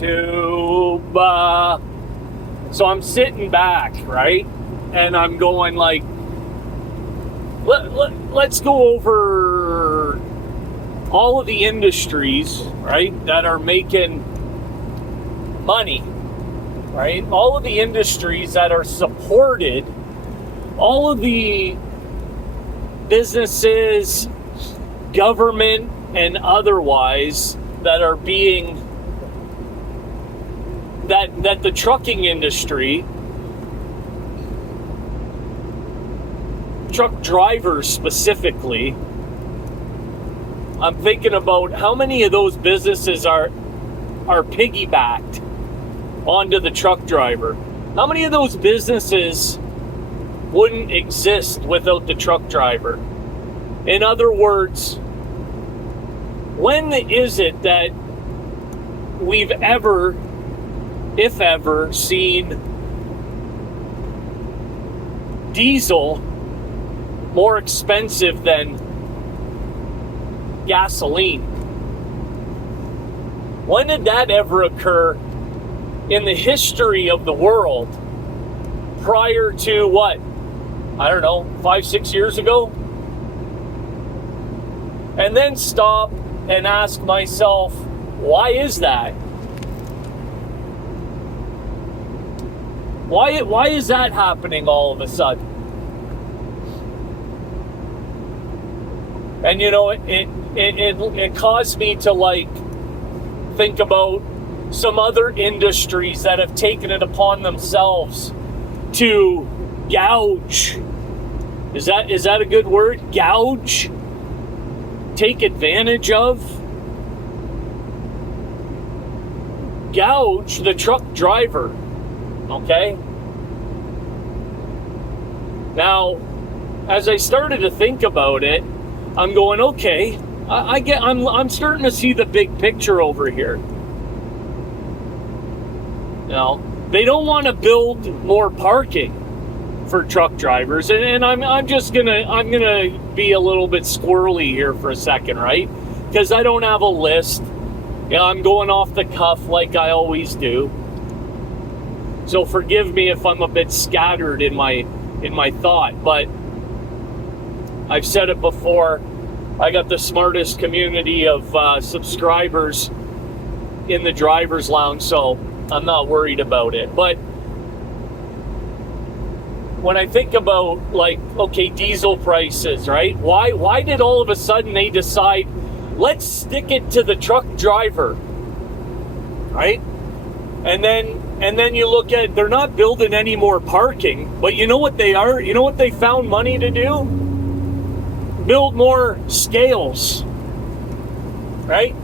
YouTube. So I'm sitting back, right? And I'm going like, let's go over all of the industries, right, that are making money, right? All of the industries that are supported, all of the businesses, government and otherwise, that are being, that the trucking industry, truck drivers specifically, I'm thinking about how many of those businesses are piggybacked onto the truck driver. How many of those businesses wouldn't exist without the truck driver? In other words, when is it that we've ever, if ever, seen diesel more expensive than gasoline? When did that ever occur in the history of the world prior to what? I don't know, 5-6 years ago? And then stop and ask myself, why is that? Why is that happening all of a sudden? And you know, it caused me to like think about some other industries that have taken it upon themselves to gouge. Is that a good word? Gouge? Take advantage of? Gouge the truck driver. Okay? Now, as I started to think about it, I'm going, okay, I'm starting to see the big picture over here. Now, they don't want to build more parking for truck drivers, and I'm gonna be a little bit squirrely here for a second, right? Because I don't have a list. Yeah, I'm going off the cuff like I always do. So forgive me if I'm a bit scattered in my thought, but I've said it before, I got the smartest community of subscribers in the driver's lounge, so I'm not worried about it. But when I think about, like, okay, diesel prices, right? Why did all of a sudden they decide, let's stick it to the truck driver, right? And then you look at, they're not building any more parking, but you know what they are? You know what they found money to do? Build more scales, right?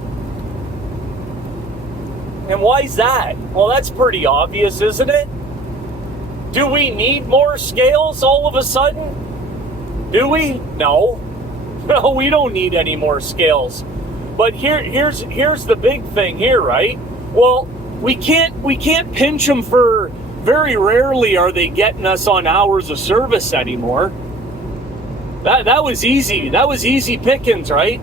And why is that? Well, that's pretty obvious, isn't it? Do we need more scales all of a sudden? Do we? No. No, we don't need any more scales. But here's the big thing here, right? Well, we can't pinch them for, very rarely are they getting us on hours of service anymore. That was easy. That was easy pickings, right?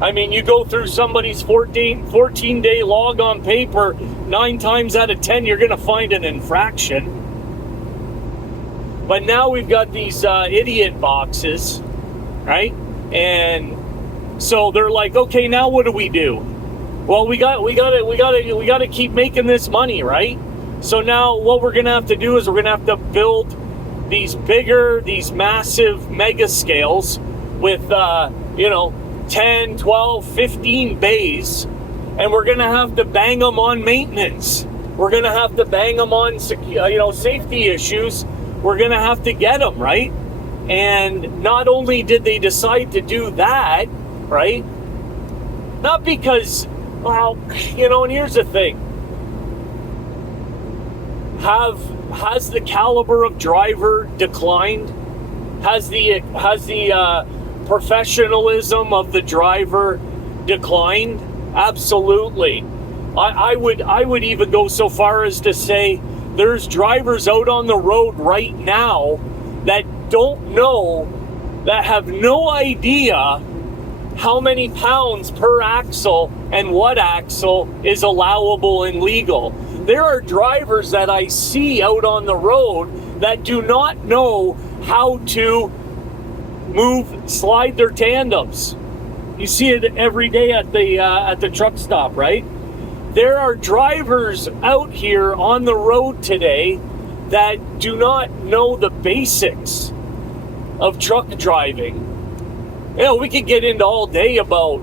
I mean, you go through somebody's 14-day log on paper, 9 times out of 10 you're going to find an infraction. But now we've got these idiot boxes, right? And so they're like, okay, now what do we do? Well, we got to keep making this money, right? So now what we're going to have to do is we're going to have to build these massive mega scales with 10, 12, 15 bays, and we're going to have to bang them on maintenance. We're going to have to bang them on safety issues. We're going to have to get them, right? And not only did they decide to do that, right? Not because, well, and here's the thing. Has the caliber of driver declined? Has the professionalism of the driver declined? Absolutely. I would even go so far as to say there's drivers out on the road right now that don't know, that have no idea how many pounds per axle and what axle is allowable and legal. There are drivers that I see out on the road that do not know how to slide their tandems. You see it every day at the truck stop, right? There are drivers out here on the road today that do not know the basics of truck driving. You know, we could get into all day about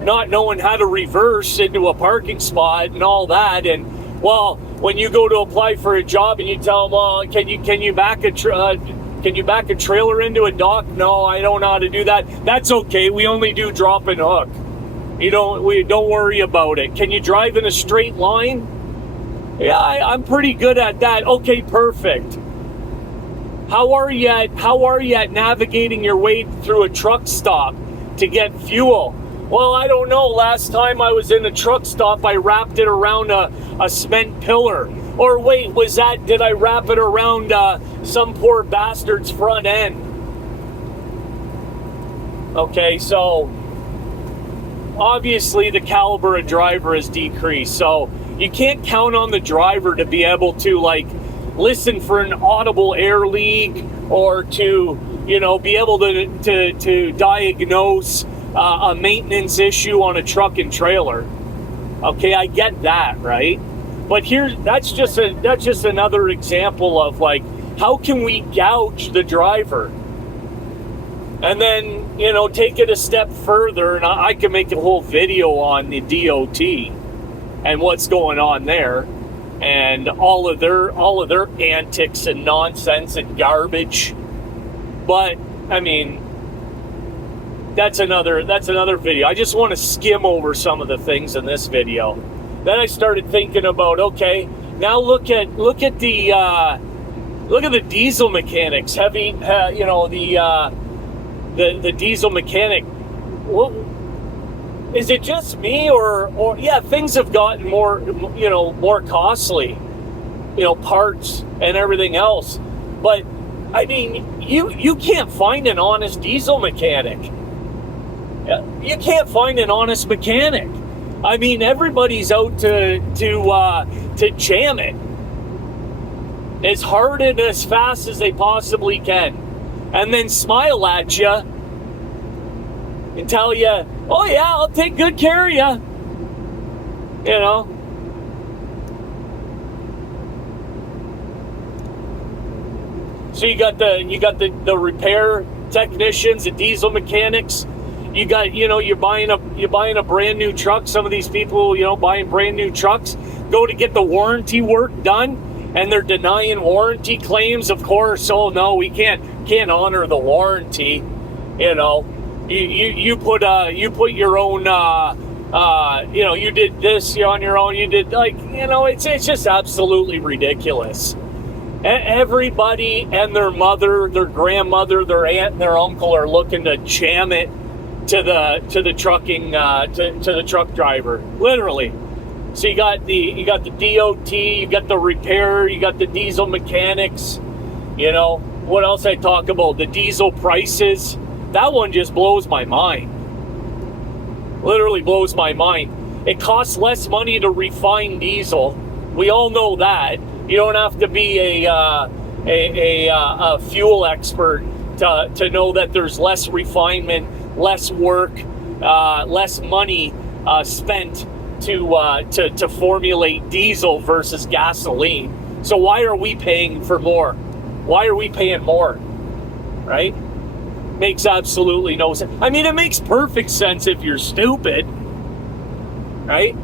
not knowing how to reverse into a parking spot and all that. And well, when you go to apply for a job and you tell them, well, can you back a trailer into a dock? No, I don't know how to do that. That's okay. We only do drop and hook. Don't worry about it. Can you drive in a straight line? Yeah, I'm pretty good at that. Okay, perfect. How are you at navigating your way through a truck stop to get fuel? Well, I don't know. Last time I was in a truck stop, I wrapped it around a cement pillar. Or wait, did I wrap it around some poor bastard's front end? Okay, so obviously the caliber of driver has decreased. So you can't count on the driver to be able to listen for an audible air leak or to be able to diagnose a maintenance issue on a truck and trailer. Okay, I get that, right? But that's just another example of how can we gouge the driver? And then take it a step further, and I can make a whole video on the DOT and what's going on there, and all of their antics and nonsense and garbage. But I mean, that's another video. I just want to skim over some of the things in this video. Then I started thinking about, okay, now look at the diesel mechanics. The diesel mechanic. Well, is it just me or yeah, things have gotten more costly, parts and everything else. But I mean, you can't find an honest diesel mechanic. You can't find an honest mechanic. I mean, everybody's out to jam it as hard and as fast as they possibly can, and then smile at you and tell you, "Oh yeah, I'll take good care of you." So you got the repair technicians, the diesel mechanics. You got, you're buying a brand new truck. Some of these people, buying brand new trucks, go to get the warranty work done, and they're denying warranty claims. Of course, oh no, we can't honor the warranty. You put your own, you did this on your own. You did it's just absolutely ridiculous. Everybody and their mother, their grandmother, their aunt, and their uncle are looking to jam it to the trucking to the truck driver, literally. So you got the DOT, you got the repair, you got the diesel mechanics. What else I talk about? The diesel prices. That one just blows my mind. Literally blows my mind. It costs less money to refine diesel. We all know that. You don't have to be a fuel expert to know that there's less refinement, less work, less money spent to formulate diesel versus gasoline. So why are we paying for more? Why are we paying more? Right? Makes absolutely no sense. I mean, it makes perfect sense if you're stupid, right?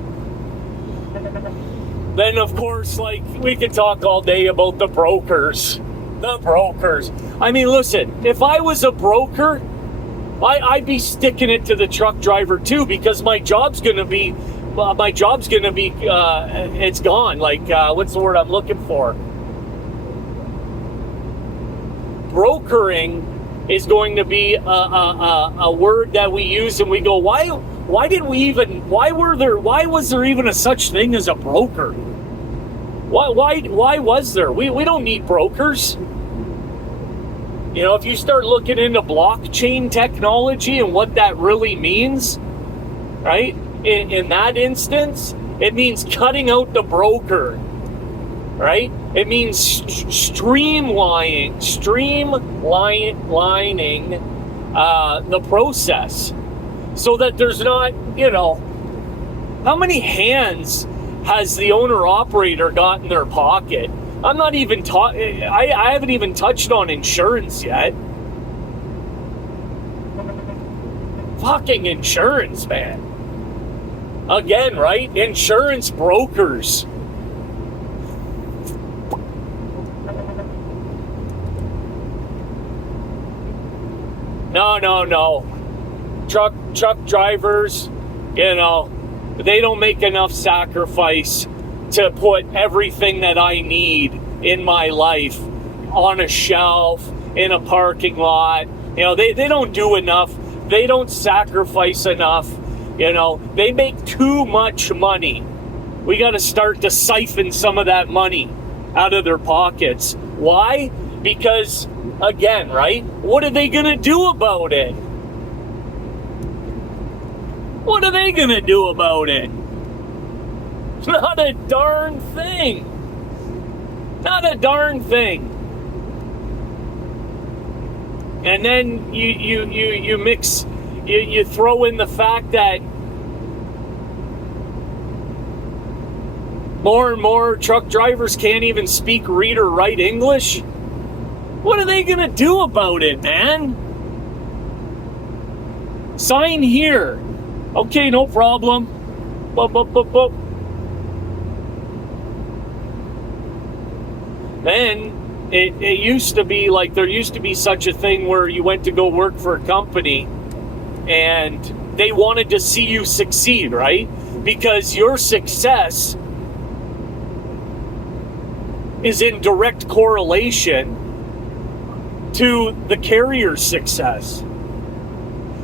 Then, of course, we could talk all day about the brokers. The brokers. I mean, listen, if I was a broker, I'd be sticking it to the truck driver too, because my job's gonna be, it's gone. What's the word I'm looking for? Brokering is going to be a word that we use, and we go, why was there even a such thing as a broker? Why was there? We don't need brokers. You know, if you start looking into blockchain technology and what that really means, right? In that instance, it means cutting out the broker, right? It means streamlining the process so that there's not, you know, how many hands has the owner-operator got in their pocket? I'm not even I haven't even touched on insurance yet. Fucking insurance, man. Again, right? Insurance brokers. No. Truck drivers, you know, they don't make enough sacrifice to put everything that I need in my life on a shelf, in a parking lot. You know, they don't do enough. They don't sacrifice enough. You know, they make too much money. We got to start to siphon some of that money out of their pockets. Why? Because, again, right? What are they going to do about it? What are they going to do about it? Not a darn thing. Not a darn thing. And then you mix, you throw in the fact that more and more truck drivers can't even speak, read, or write English. What are they gonna do about it, man? Sign here. Okay, no problem. Boop, boop, boop, boop. Then it used to be like there used to be such a thing where you went to go work for a company and they wanted to see you succeed, right? Because your success is in direct correlation to the carrier's success.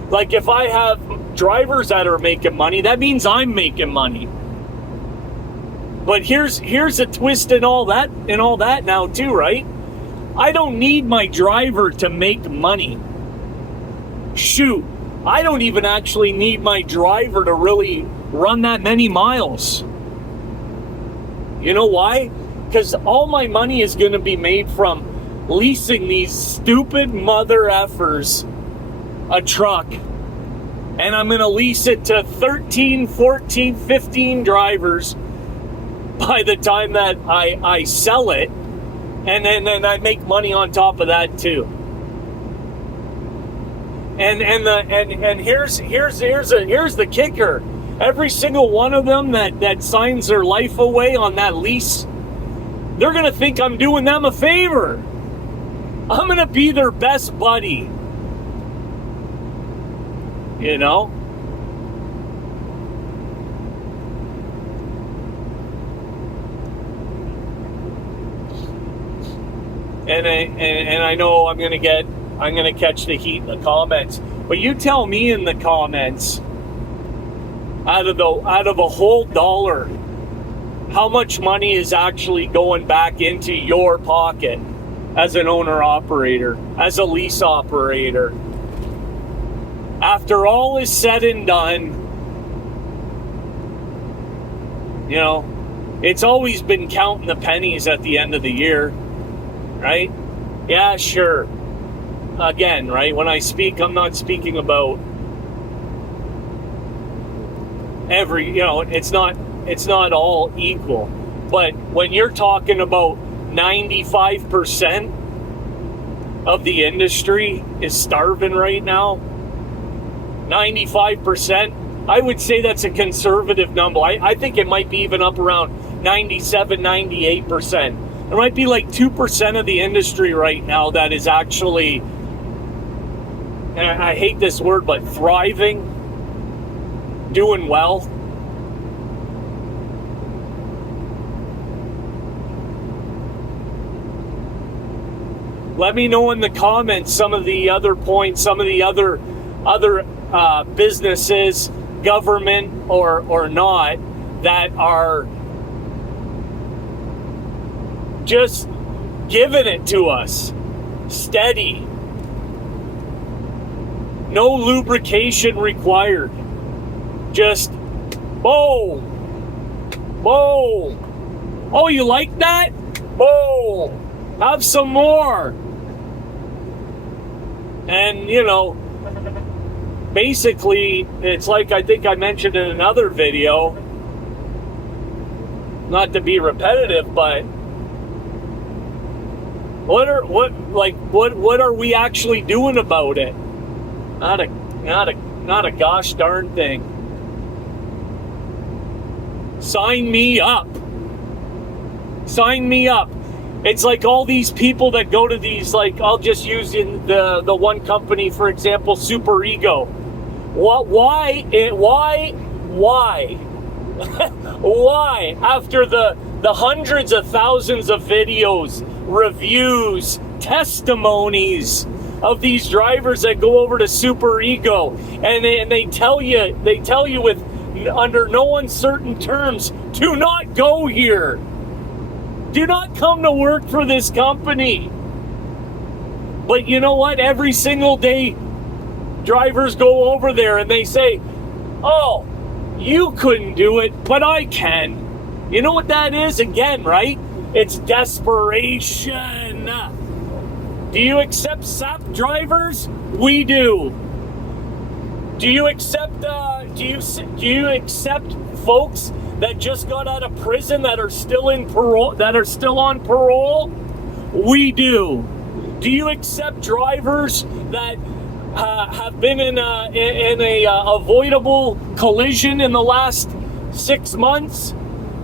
Like if I have drivers that are making money, that means I'm making money. But here's a twist in all that now too, right? I don't need my driver to make money. Shoot, I don't even actually need my driver to really run that many miles. You know why? Because all my money is going to be made from leasing these stupid mother effers a truck. And I'm going to lease it to 13, 14, 15 drivers by the time that I sell it, and then I make money on top of that too. And here's the kicker. Every single one of them that signs their life away on that lease, they're gonna think I'm doing them a favor. I'm gonna be their best buddy. You know? And I know I'm gonna catch the heat in the comments. But you tell me in the comments, out of a whole dollar, how much money is actually going back into your pocket as an owner operator, as a lease operator. After all is said and done, you know, it's always been counting the pennies at the end of the year. Right? Yeah, sure. Again, right? When I speak, I'm not speaking about every, you know, it's not all equal. But when you're talking about 95% of the industry is starving right now, 95%, I would say that's a conservative number. I think it might be even up around 97, 98%. There might be like 2% of the industry right now that is actually, and I hate this word, but thriving, doing well. Let me know in the comments some of the other points, some of the other businesses, government or not, that are just giving it to us steady, No lubrication required. Just boom, boom. Oh, you like that? Boom. Have some more. And, you know, basically, it's like I think I mentioned in another video, not to be repetitive, but what are we actually doing about it? Not a gosh darn thing. Sign me up. Sign me up. It's like all these people that go to these, like, I'll just use in the one company, for example, Super Ego. Why? Why? After the hundreds of thousands of videos, reviews, testimonies of these drivers that go over to Super Ego, and they tell you with under no uncertain terms, do not go here. Do not come to work for this company. But you know what? Every single day, drivers go over there and they say, oh, you couldn't do it, but I can. You know what that is? Again, right? It's desperation. Do you accept SAP drivers? We do. Do you accept do you accept folks that just got out of prison that are still in parole, that are still on parole? We do. Do you accept drivers that have been in a avoidable collision in the last 6 months,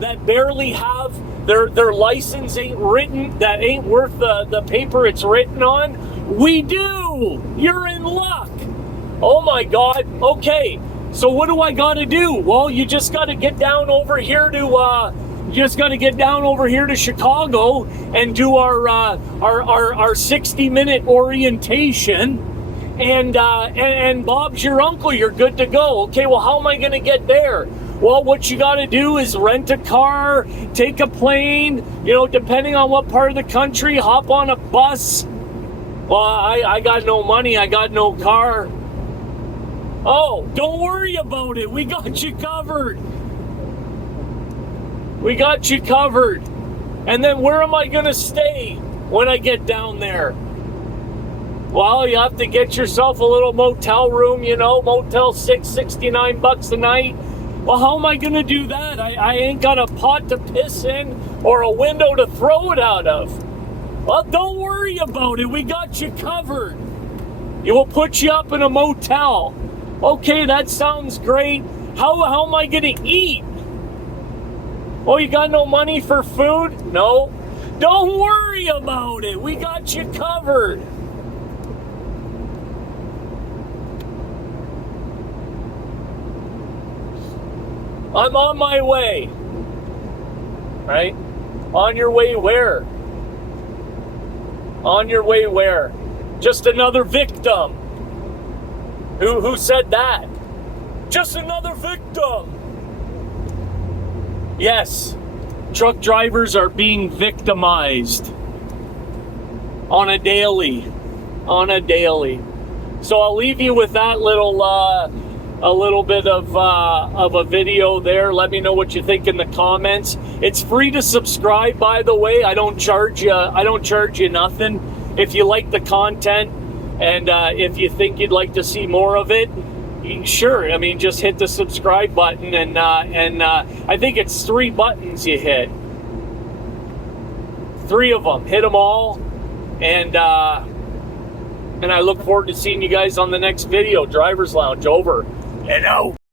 that barely have their license ain't worth the paper it's written on? We do. You're in luck. Oh my God. Okay. So what do I got to do? Well, you just got to get down over here to Chicago and do our 60-minute orientation, and Bob's your uncle. You're good to go. Okay. Well, how am I going to get there? Well, what you got to do is rent a car, take a plane, you know, depending on what part of the country, hop on a bus. Well, I got no money. I got no car. Oh, don't worry about it. We got you covered. We got you covered. And then where am I going to stay when I get down there? Well, you have to get yourself a little motel room, you know, Motel 6, $69 a night. Well, how am I going to do that? I ain't got a pot to piss in or a window to throw it out of. Well, don't worry about it. We got you covered. You will put you up in a motel. Okay, that sounds great. How am I going to eat? Oh, you got no money for food? No. Don't worry about it. We got you covered. I'm on my way. Right? On your way where? On your way where? Just another victim. Who said that? Just another victim. Yes, truck drivers are being victimized on a daily. So I'll leave you with that little a little bit of a video there. Let me know what you think in the comments. It's free to subscribe, by the way. I don't charge you nothing. If you like the content, and if you think you'd like to see more of it, sure. I mean, just hit the subscribe button, and I think it's 3 buttons you hit. 3 of them. Hit them all, and I look forward to seeing you guys on the next video. Driver's Lounge over and out.